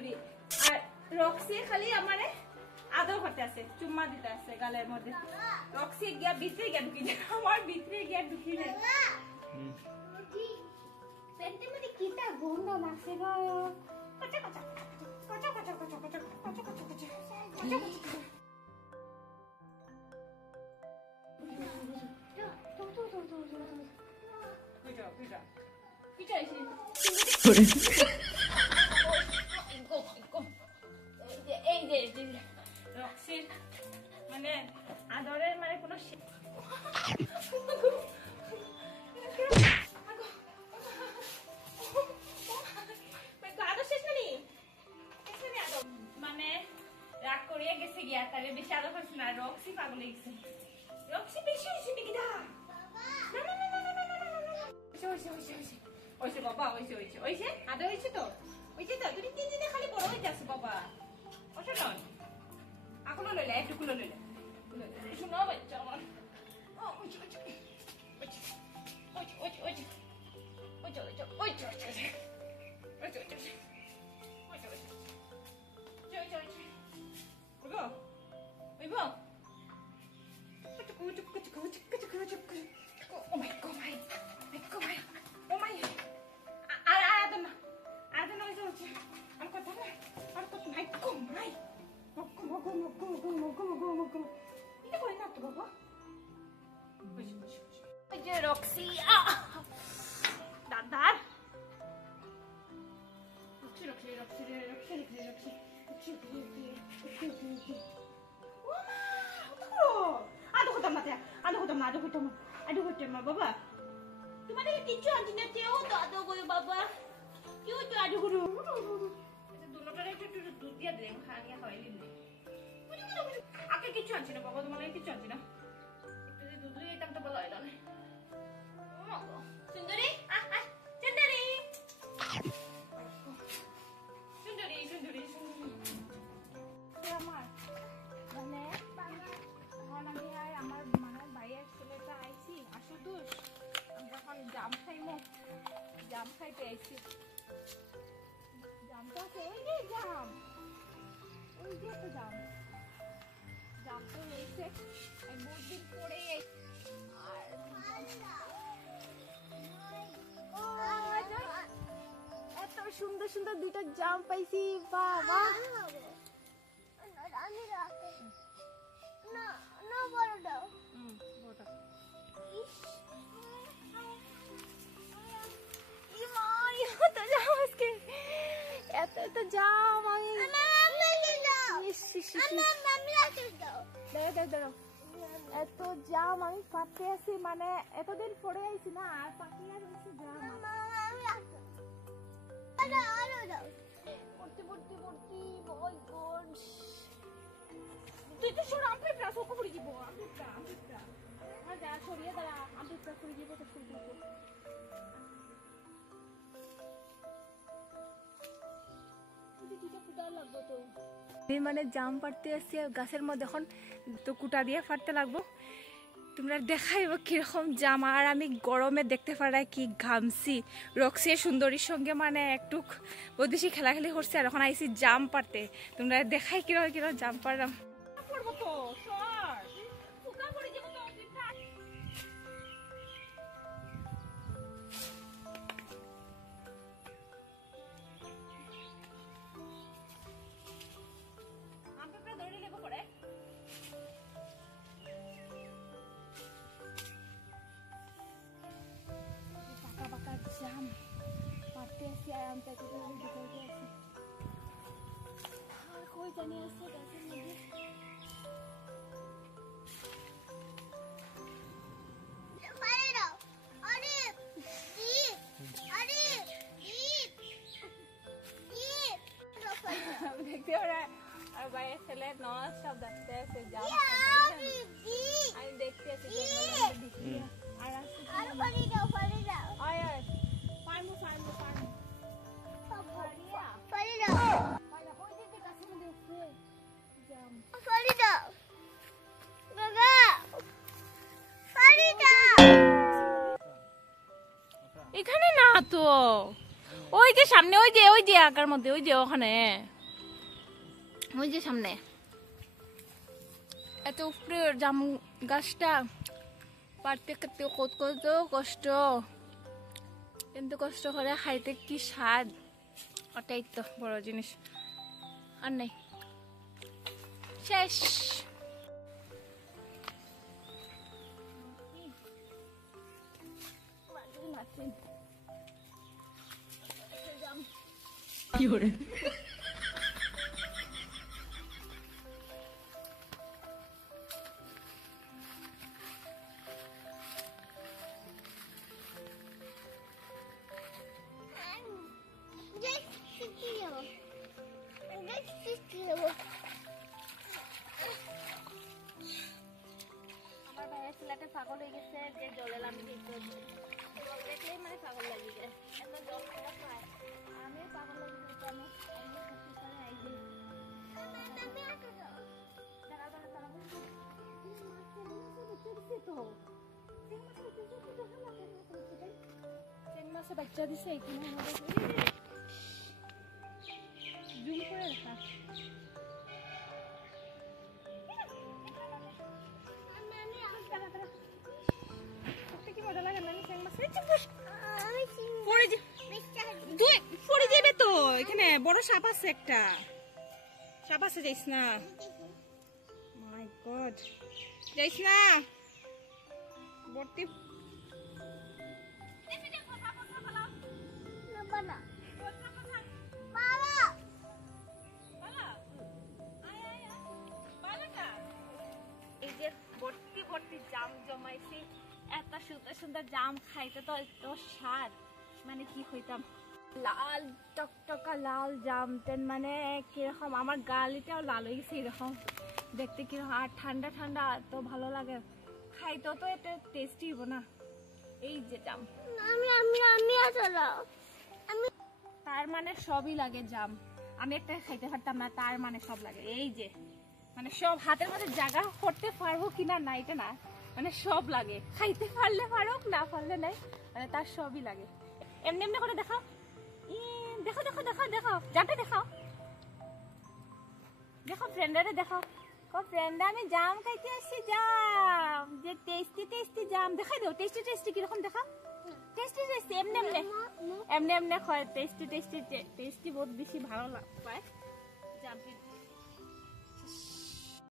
সুন্দরী আর রক্সি খালি আমারে আদর করতে আছে চুম্মা দিতে আছে গালের মধ্যে রক্সি গিয়া ভিতরে গিয়া ঢুকি যায় আমার ভিতরে গিয়া ঢুকি যায় পেটে মধ্যে কিটা গন্ধ লাগছে গো কচা কচা কচা কচা কচা কচা কচা কচা কচা মানে আদরের মানে কোনো মানে রাগ করিয়া গেছে গিয়া তারে বেশি আদর করছে না রক্সি পাগল গেছে রক্সি বেশি হয়েছে নাকি দা ওইছে বাবা ওইছে ওইছে ওইছে আদর হয়েছে তো তুমি 3 দিনে খালি বড় হয়ে যাচ্ছ বাবা ওটা নয় আকুলো লইলে একটু কুলো লইলে শোনো বাচ্চা আমার ওইছে ওইছে ওইছে ওইছে ওইছে ওইছে ওইছে ওইছে ওইছে ওইছে রক্সি দাদার Roxie Roxie Roxie Roxie Roxie Roxie বাবা তোমাদের কিছু আনছি না কেউ তো আদো করো বাবা কেউ তো আদো করো দুটোটারে একটু দুধ দিয়ে দেন খানিয়া খাওয়াইলি আগে কিছু আনছি না বাবা তোমার কিছু আনছি না একটু যদি দুধ দিয়ে দিতাম তো ভালো হয় তাহলে সুন্দরী সুন্দরী সুন্দরী সুন্দরী সুন্দরী আমার মানে আমার মানে ভাইয়ের ছেলেটা আইছি আশুতোষ আমরা এখন জাম খাইমো জাম খাইতে আইছি জামটা আছে ওই যে জাম ওই যে তো জাম জাম তো রয়েছে বহুত দিন পরে এত সুন্দর সুন্দর দুটো জাম পাইছি বাবা এত জাম আমি এত জাম আমি পাতে আছি মানে এতদিন পরে আইছি না আর পাতে আর হচ্ছে জাম পড়তে পড়তে পড়তে বই গড তুই তো সর আমপে প্রাস ওকে পড়ে দিব আমপে আর যা সরিয়ে দাঁড়া আমপে প্রাস পড়ে দিব তো শুরু করব মানে জাম পাড়তে আসছি গাছের মধ্যে এখন তো কুটা দিয়ে ফাটতে লাগবো তোমরা দেখাইব কিরকম জাম আর আমি গরমে দেখতে পারাই কি ঘামছি রক্সি সুন্দরীর সঙ্গে মানে একটু বেশি খেলাখেলি করছে আর এখন আইসি জাম পাড়তে তোমরা দেখাই কিরকম কিরকম জাম পাড়লাম জাম পাড়তে আসি আর আমি তাকে দিতে আসি আর কই জানি আছে গাছের মধ্যে দেখতে ওরা আর বাইরের ছেলে নস সব দেখতে আছে জাম আমি দেখতে আছি আর আয় আয় পারমু পারমু পারমু পারিয়া পারিয়া পারিয়া কই দিতে গাছের মধ্যে আছে জাম পারিয়া বাবা পারিয়া এখানে না তো ওই যে সামনে, ওই যে আকার মধ্যে, ওই যে ওখানে, ওই যে সামনে। এত উপরে জাম গাছটা পারতে কত কত কষ্ট, কিন্তু কষ্ট করে খাইতে কি স্বাদ, ওটাই তো বড় জিনিস। আর নাই, শেষ। কি করে আমার ভাইয়ের ছেলেটা পাগল হয়ে গেছে যে জলে নামি দিতে, জল দেখলেই মানে পাগল লাগি যায়, এত জল খাওয়া খায়। আমি পাগল লাগি যেতে, আমি বাচ্চা দিছে এখানে জুম করে রাখা। কি মজা লাগে না চিংড়ি মাছ, পড়ে যাবে তো। এখানে বড় সাপ আছে, একটা সাপ আছে, যাইস না, মাই গড, যাইস না ভর্তি। এই যে ভর্তি ভর্তি জাম জমাইছি, এত সুন্দর সুন্দর জাম খাইতে তো এত স্বাদ, মানে কি হইতাম। লাল টকটকা লাল জাম তেন, মানে কিরকম আমার গালিটাও লাল হয়ে গেছে এরকম দেখতে, কিরকম আর ঠান্ডা ঠান্ডা, তো ভালো লাগে খাইতেও, তো এটা টেস্টি হবো না। এই যে জাম, তার মানে সবই লাগে জাম, আমি একটা খাইতে পারতাম না, তার মানে সব লাগে। এই যে মানে সব হাতের মধ্যে জায়গা করতে পারবো কিনা না এটা না, মানে সব লাগে, খাইতে পারলে পারুক, না পারলে নাই, মানে তার সবই লাগে। এমনি এমনি করে দেখাও, দেখো দেখো দেখো দেখো জামটা দেখাও, দেখো ফ্রেন্ডারে দেখাও, ফ্রেন্ড আমি জাম খাইতে আসছি, জাম যে টেস্টি টেস্টি জাম, দেখাই দাও টেস্টি টেস্টি কিরকম দেখা, টেস্টি টেস্টি এমনি এমনি এমনি এমনি হয়, টেস্টি টেস্টি টেস্টি বহুত বেশি ভালো পায়,